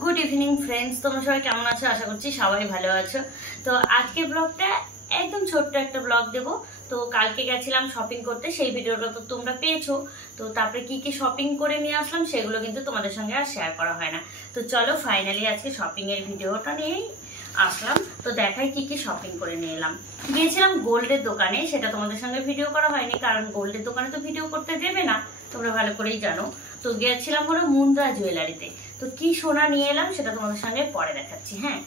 Good evening friends, তোমরা সবাই কেমন আছো? আশা করছি সবাই ভালো আছো। তো আজকের ব্লগটা একদম ছোট্ট একটা ব্লগ দেব। তো কালকে গেছিলাম শপিং করতে, সেই ভিডিওটা তো তোমরা পেয়েছো। তো তারপরে কি কি শপিং করে নিয়ে আসলাম সেগুলো কিন্তু তোমাদের সঙ্গে আর শেয়ার করা হয় না। তো চলো ফাইনালি আজকে শপিং এর ভিডিওটা নিয়েই আসলাম। তো দেখাই কি কি শপিং করে নিয়ে এলাম। গিয়েছিলাম গোল্ডের দোকানে, সেটা তোমাদের সঙ্গে ভিডিও করা হয়নি কারণ গোল্ডের দোকানে তো ভিডিও করতে দেবে না, তোমরা ভালো করেই জানো। তো গিয়েছিলাম হলো মুন্দ্রা জুয়েলারিতে। তো কি সোনা নিয়ে এলাম সেটা তোমাদের সঙ্গে পরে দেখাচ্ছি। হ্যাঁ,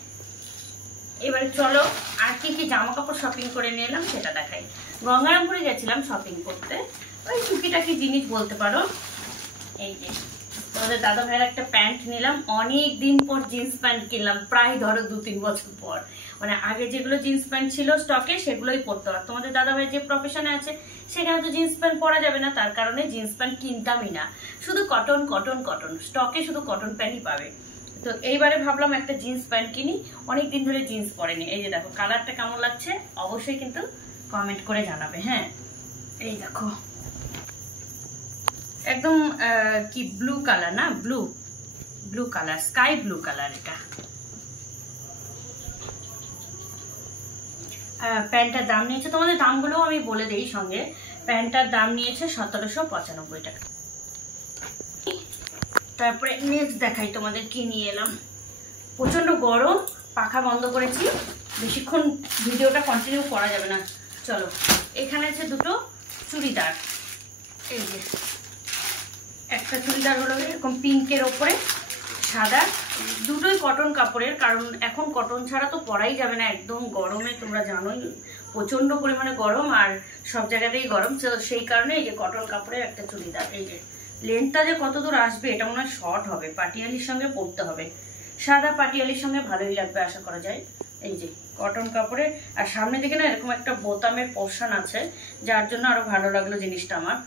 এবারে চলো আর কি কি জামা কাপড় শপিং করে নিয়ে এলাম সেটা দেখাই। গঙ্গারামপুরে গেছিলাম শপিং করতে, ওই টুকিটাকি জিনিস বলতে পারো। এই যে তোমাদের দাদা ভাইয়ের একটা প্যান্ট নিলাম, অনেক দিন পর জিন্স প্যান্ট কিনলাম, প্রায় ধরো 2-3 বছর পর। মানে আগে যেগুলো জিন্স প্যান্ট ছিল স্টকে সেগুলোই পরতে হয়। তোমাদের দাদা ভাই যে প্রফেশনে আছে সেখানে তো জিন্স প্যান্ট পরা যাবে না, তার কারণে জিন্স প্যান্ট কিনতামই না, শুধু কটন কটন কটন স্টকে শুধু কটন প্যান্টই পাবে। তো এইবারে ভাবলাম একটা জিন্স প্যান্ট কিনি, অনেকদিন ধরে জিন্স পরেনি। এই যে দেখো কালারটা কেমন লাগছে অবশ্যই কিন্তু কমেন্ট করে জানাবে। হ্যাঁ, এই দেখো একদম কি ব্লু কালার, না blue colour, sky blue colour. এটা প্যান্টটার দাম নিয়েছে, তোমাদের দামগুলো আমি বলে দিই সঙ্গে। প্যান্টটার দাম নিয়েছে 1795 টাকা। তারপরে নেক্সট দেখাই তোমাদের কি নিয়ে এলাম। প্রচন্ড গরম, পাখা বন্ধ করেছি, বেশিক্ষণ ভিডিওটা কন্টিনিউ করা যাবে না। চলো, এখানে আছে দুটো চুড়িদার। এই যে একটা চুড়িদার হলো এরকম পিঙ্কের ওপরে সাদা, দুটোই কটন কাপড়ের, কারণ এখন কটন ছাড়া তো পরাই যাবে না, একদম গরমে তোমরা জানোই প্রচন্ড পরিমাণে গরম, আর সব জায়গাতেই গরম। তো সেই কারণে এই যে কটন কাপড়ের একটা চুড়িদার। এই যে লেন্থটা যে কত দূর আসবে এটা মনে হয় শর্ট হবে, পাটিয়ালির সঙ্গে পরতে হবে, সাদা পাটিয়ালির সঙ্গে ভালোই লাগবে আশা করা যায়। এই যে কটন কাপড়ে, আর সামনের দিকে না এরকম একটা বোতামের পোর্শন আছে যার জন্য আরো ভালো লাগলো জিনিসটা আমার।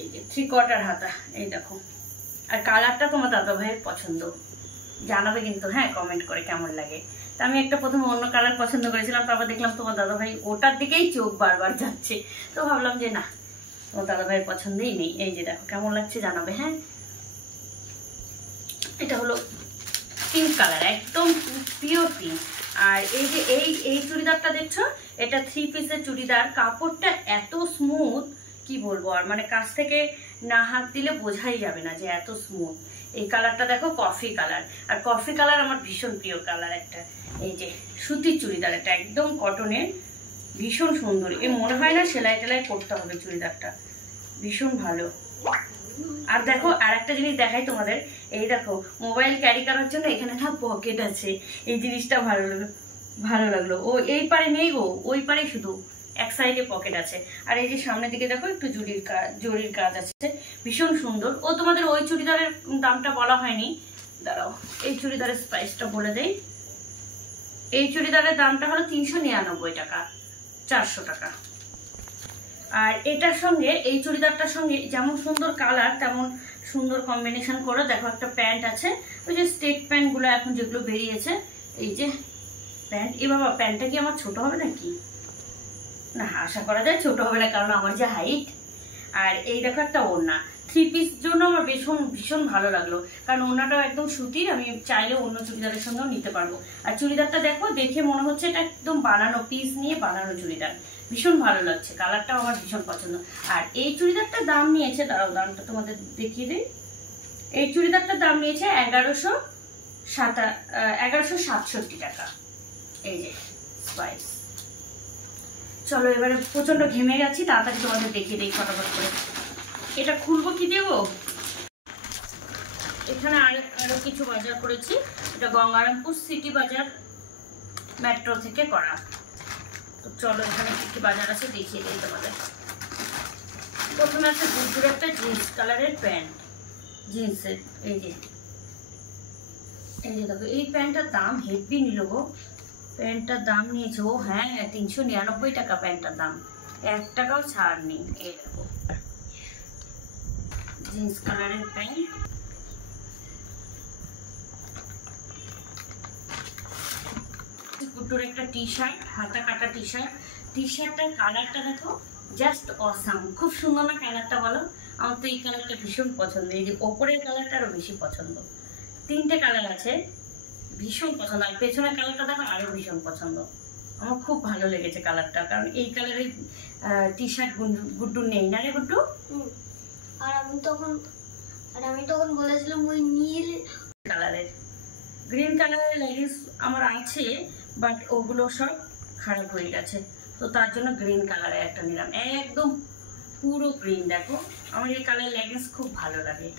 এই যে 3/4 হাতা, এই দেখো। আর কালারটা তোমার দাদা ভাইয়ের পছন্দ, জানাবে কিন্তু হ্যাঁ কমেন্ট করে কেমন লাগে। তো আমি একটা প্রথমে অন্য কালার পছন্দ করেছিলাম, তারপর দেখলাম তোমার দাদা ভাই ওটার দিকেই চোখ বারবার যাচ্ছে, তো ভাবলাম যে না তোমার দাদা ভাইয়ের পছন্দই নেই। এই যে দেখো কেমন লাগছে জানাবে। হ্যাঁ, এটা হলো পিঙ্ক কালার, একদম পিওর পিঙ্ক। আর এই যে এই চুড়িদারটা দেখছো, এটা 3 পিসের চুড়িদার, কাপড়টা এত স্মুথ কি বলবো আর, মানে কাছ থেকে না হাত দিলে বোঝাই যাবে না যে এত স্মুথ। এই কালারটা দেখো কফি কালার, আর কফি কালার আমার ভীষণ প্রিয় কালার একটা। এই যে সুতির চুড়িদার, এটা একদম কটনের, ভীষণ সুন্দর। এ মনে হয় না সেলাই টেলাই করতে হবে, চুড়িদারটা ভীষণ ভালো। আর দেখো আর একটা জিনিস দেখাই তোমাদের, এই দেখো মোবাইল ক্যারি করার জন্য এখানে না পকেট আছে, এই জিনিসটা ভালো লাগলো। ও এই পারে নেই গো, ওই পারে শুধু এক সাইডে পকেট আছে। আর এই যে সামনের দিকে দেখো একটু জরির কাজ আছে, ভীষণ সুন্দর। ও তোমাদের ওই চুড়িদারের দামটা বলা হয়নি, দাঁড়াও এই চুড়িদারের প্রাইসটা বলে দেই। এই চুড়িদারের দামটা হলো 399 টাকা, 400 টাকা। আর এটার সঙ্গে এই চুড়িদারটার সঙ্গে যেমন সুন্দর কালার তেমন সুন্দর কম্বিনেশন করে দেখো একটা প্যান্ট আছে, ওই যে স্টেট প্যান্ট গুলো এখন যেগুলো বেরিয়েছে। এই যে প্যান্ট, এ বাবা প্যান্টটা কি আমার ছোট হবে নাকি? না, আশা করা যায় ছোট হবে না কারণ আমার যে হাইট। আর এই দেখো একটা ওড়না, 3 পিস জন্য আমার ভীষণ ভালো লাগলো, কারণ ওড়নাটাও একদম সুতির, আমি চাইলে অন্য চুড়িদারের সঙ্গেও নিতে পারবো। আর চুড়িদারটা দেখো, দেখে মনে হচ্ছে এটা একদম বানানো, পিস নিয়ে বানানো চুড়িদার, ভীষণ ভালো লাগছে, কালারটাও আমার ভীষণ পছন্দ। আর এই চুড়িদারটার দাম নিয়েছে, দাঁড়াও দামটা তোমাদের দেখিয়ে দিই। এই চুড়িদারটার দাম নিয়েছে 1167 টাকা। এই যে স্পাইস। চলো এবারে প্রচন্ড ঘেমে গেছি, তাড়াতাড়ি তোমাদের দেখিয়ে দিই ফটাফট করে। এটা খুলবো কি দেবো, এখানে আরো কিছু বাজার করেছি, এটা গঙ্গারামপুর সিটি বাজার মেট্রো থেকে করা। তো চলো এখানে কি কি বাজার আছে দেখিয়ে দিই তোমাদের। প্রথমে আছে বুদ্ধুর একটা জিন্স কালারের প্যান্ট, জিন্সের। এই যে দেখো এই প্যান্টটার দাম হেভি নিল গো, প্যান্টটার দাম নিয়েছে ও হ্যাঁ 399 টাকা প্যান্টটার দাম, 1 টাকাও ছাড় নেই। এই দেখো জিন্স কালারের প্যান্ট। কুটুর একটা টি শার্ট, হাতা কাটা টি শার্ট। টি শার্টটার কালারটা দেখো জাস্ট অসাম, খুব সুন্দর না কালারটা বলো? আমার তো এই কালারটা ভীষণ পছন্দ, এই যে ওপরের কালারটা আরো বেশি পছন্দ। 3টে কালার আছে, ভীষণ পছন্দ। আর পেছনের কালারটা দেখো আরো ভীষণ পছন্দ, আমার খুব ভালো লেগেছে কালারটা, কারণ এই কালারের টি শার্ট গুড্ডু নেই না রে গুড্ডু? আর আমি তখন বলেছিলাম ওই নীল কালারের, গ্রিন কালারের লেগিংস আমার আছে, বাট ওগুলো সব খারাপ হয়ে গেছে, তো তার জন্য গ্রিন কালারের একটা নিলাম, একদম পুরো গ্রিন। দেখো আমার এই কালার লেগিংস খুব ভালো লাগে।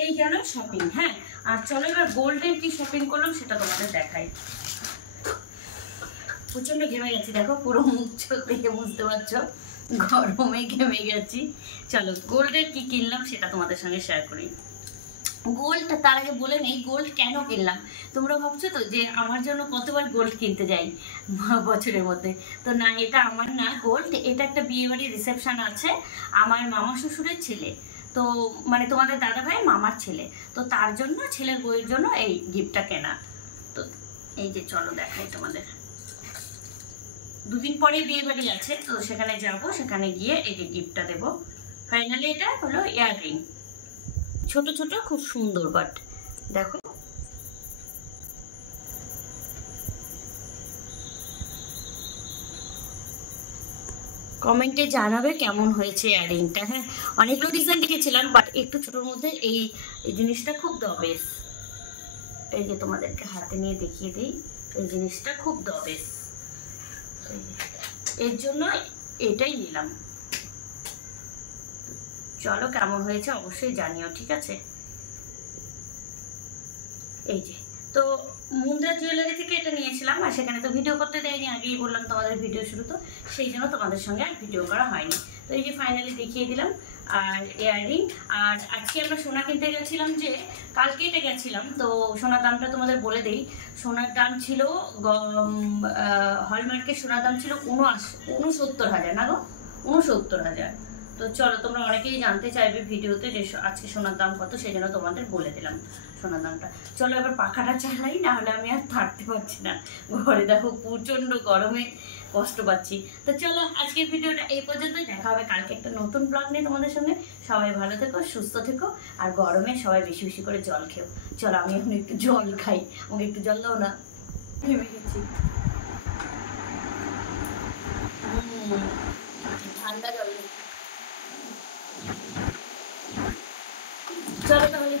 এই গেল শপিং। হ্যাঁ, আর চলো এবার গোল্ডের কি শপিং করলাম সেটা তোমাদের দেখাই। প্রচন্ড ঘেমে গেছি, দেখো পুরো মুখ চোখ দেখে বুঝতে পারছো গরমে ঘেমে গেছি। চলো গোল্ডের কি কিনলাম সেটা তোমাদের সঙ্গে শেয়ার করি। গোল্ড, তার আগে বলে নেই গোল্ড কেন কিনলাম। তোমরা ভাবছো তো যে আমার জন্য কতবার গোল্ড কিনতে যাই বছরের মধ্যে, তো না, এটা আমার না গোল্ড, এটা একটা বিয়ে বাড়ির রিসেপশন আছে আমার মামা শ্বশুরের ছেলে, তো মানে তোমাদের দাদা ভাই মামার ছেলে, তো তার জন্য ছেলের বউয়ের জন্য এই গিফটটা কেনা। তো এই যে চলো দেখাই তোমাদের, দুদিন পরে বিয়ে বাড়ি আছে, তো সেখানে যাব, সেখানে গিয়ে এই যে গিফটটা দেবো। ফাইনালি এটা হলো ইয়াররিং, ছোট ছোট খুব সুন্দর, বাট দেখো কমেন্টে জানাবে কেমন হয়েছে ইয়াররিংটা। হ্যাঁ, অনেকগুলো ডিজাইন দেখেছিলাম, বাট একটু ছোটোর মধ্যে এই জিনিসটা খুব দ্য বেস্ট। এই যে তোমাদেরকে হাতে নিয়ে দেখিয়ে দিই, এই জিনিসটা খুব দ্য বেস্ট, এর জন্য এটাই নিলাম। চলো কেমন হয়েছে অবশ্যই জানিও, ঠিক আছে। এই যে তো মুন্দ্রা জুয়েলারি থেকে এটা নিয়েছিলাম, আর সেখানে তো ভিডিও করতে দেয়নি, আগেই বললাম তোমাদের ভিডিও শুরু, তো সেই জন্য তোমাদের সঙ্গে আর ভিডিও করা হয়নি। তো এই যে ফাইনালি দেখিয়ে দিলাম আর ইয়াররিং। আর আজকে আমরা সোনা কিনতে গেছিলাম, যে কালকে এটা গেছিলাম, তো সোনার দামটা তোমাদের বলে দিই। সোনার দাম ছিল হলমার্কের সোনার দাম ছিল 69,000 না গো, 69,000। তো চলো, তোমরা অনেকেই জানতে চাইবে ভিডিওতে যে আজকে সোনার দাম কত, সেই জন্য তোমাদের বলে দিলাম সোনার দামটা। চলো এবার পাখাটা চালাই, না হলে আমি আর থাকতে পারছি না ঘরে, দেখো প্রচন্ড গরমে কষ্ট পাচ্ছি। তো চলো আজকের ভিডিওটা এই পর্যন্তই, দেখা হবে কালকে একটা নতুন ব্লগ নিয়ে তোমাদের সঙ্গে। সবাই ভালো থেকো, সুস্থ থেকো, আর গরমে সবাই বেশি বেশি করে জল খেও। চলো আমি এখন একটু জল খাই, আমাকে একটু জল দাও না, ভেবে গেছি। ঠান্ডা জল, চলো তাহলে।